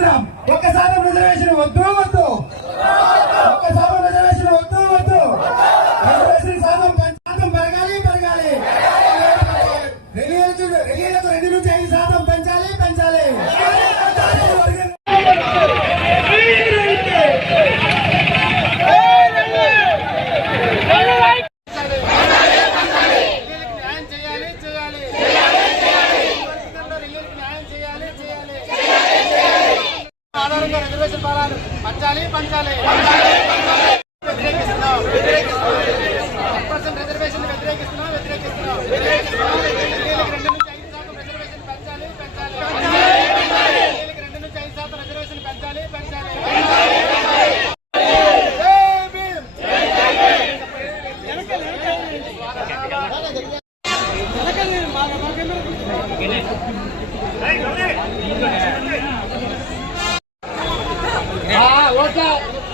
వ్యతిరేకిస్తాం. 1% reservation వద్దు వద్దు, 1% reservation వద్దు వద్దు. రిజర్వేషన్ శాతం పెరగాలి పెరగాలి. రెల్లీలకు 2 నుంచి 5% పెంచాలి పెంచాలి. రిజర్వేషన్ ఫలాలు పంచాలి పంచాలి. వ్యతిరేకిస్తున్నాం రిజర్వేషన్ వ్యతిరేకిస్తున్నాం వ్యతిరేకిస్తున్నాం. 2 నుంచి 5% రిజర్వేషన్ పెంచాలి పెంచాలి. 2 నుంచి 5% రిజర్వేషన్ పెంచాలి పెంచాలి.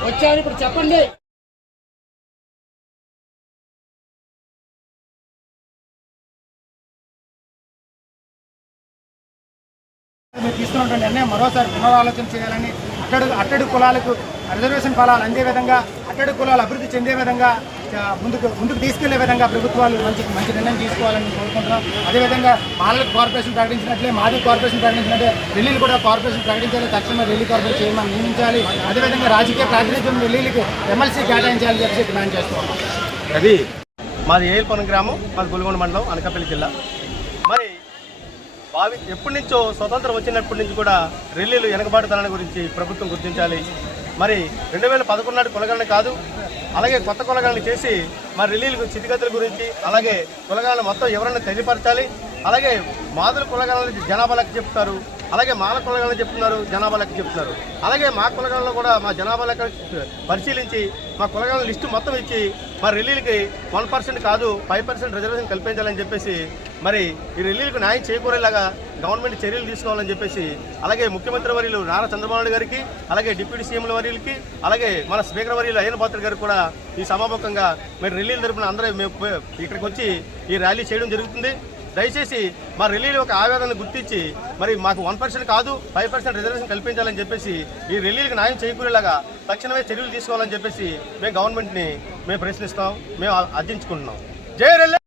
వచ్చారు ఇప్పుడు చెప్పండి. మీరు తీసుకున్నటువంటి నిర్ణయం మరోసారి పునరాలోచన చేయాలని, అట్టడి కులాలకు రిజర్వేషన్ ఫలాలు అందే విధంగా, అట్టడి కులాలు అభివృద్ధి చెందే విధంగా ముందుకు తీసుకెళ్లే విధంగా ప్రభుత్వాలు మంచి నిర్ణయం తీసుకోవాలని కోరుకుంటున్నాం. అదేవిధంగా మాలకు కార్పొరేషన్ ప్రకటించినట్లే మాది కార్పొరేషన్ ప్రకటించినట్లే ఢిల్లీలు కూడా కార్పొరేషన్ ప్రకటించాలి. తక్షణమే ఢిల్లీ కార్పొరేషన్ చేయమని నియమించాలి. అదేవిధంగా రాజకీయ ప్రాతినిధ్యం ఢిల్లీకి ఎమ్మెల్సీ కేటాయించాలని చెప్పి డిమాండ్ చేస్తున్నాం. అది మాది ఏల్పొనం గ్రామం, మాది గొల్గొండ మండలం, అనకాపల్లి జిల్లా. మరి ఎప్పటి నుంచో స్వతంత్రం వచ్చినప్పటి నుంచి కూడా రెల్లీలు వెనకబాటుతనాన్ని గురించి ప్రభుత్వం గుర్తించాలి. మరి 2011 నాటి కులగణన కాదు, అలాగే కొత్త కులగణన చేసి మరి రెల్లీలకు స్థితిగతుల గురించి, అలాగే కులగణన మొత్తం ఎవరన్నా తెలియపరచాలి. అలాగే మాదుల కులగణన జనాభా లెక్క చెప్తారు, అలాగే మాల కులగణన చెప్తున్నారు, జనాభా లెక్క చెప్తున్నారు. అలాగే మా కులగణలో కూడా మా జనాభా లెక్క పరిశీలించి మా కులగణన లిస్టు మొత్తం ఇచ్చి మరి రెల్లీలకి 1% కాదు 5% రిజర్వేషన్ కల్పించాలని చెప్పేసి మరి ఈ రెల్లీలకు న్యాయం చేకూరేలాగా గవర్నమెంట్ చర్యలు తీసుకోవాలని చెప్పేసి, అలాగే ముఖ్యమంత్రి వర్యులు నారా చంద్రబాబు నాయుడు గారికి, అలాగే డిప్యూటీ సీఎంల వర్యులకి, అలాగే మన స్పీకర్ వర్యులు అయ్యన్న పాత్ర గారికి కూడా ఈ సమాపకంగా మరి రెల్లీల తరపున అందరూ ఇక్కడికి వచ్చి ఈ ర్యాలీ చేయడం జరుగుతుంది. దయచేసి మా రెల్లీలు ఒక ఆవేదన గుర్తించి మరి మాకు 1% కాదు 5% రిజర్వేషన్ కల్పించాలని చెప్పేసి ఈ రెల్లీలకు న్యాయం చేకూరేలాగా తక్షణమే చర్యలు తీసుకోవాలని చెప్పేసి మేము గవర్నమెంట్ని ప్రశ్నిస్తాం, మేము అర్జించుకుంటున్నాం. జై రెల్లీ.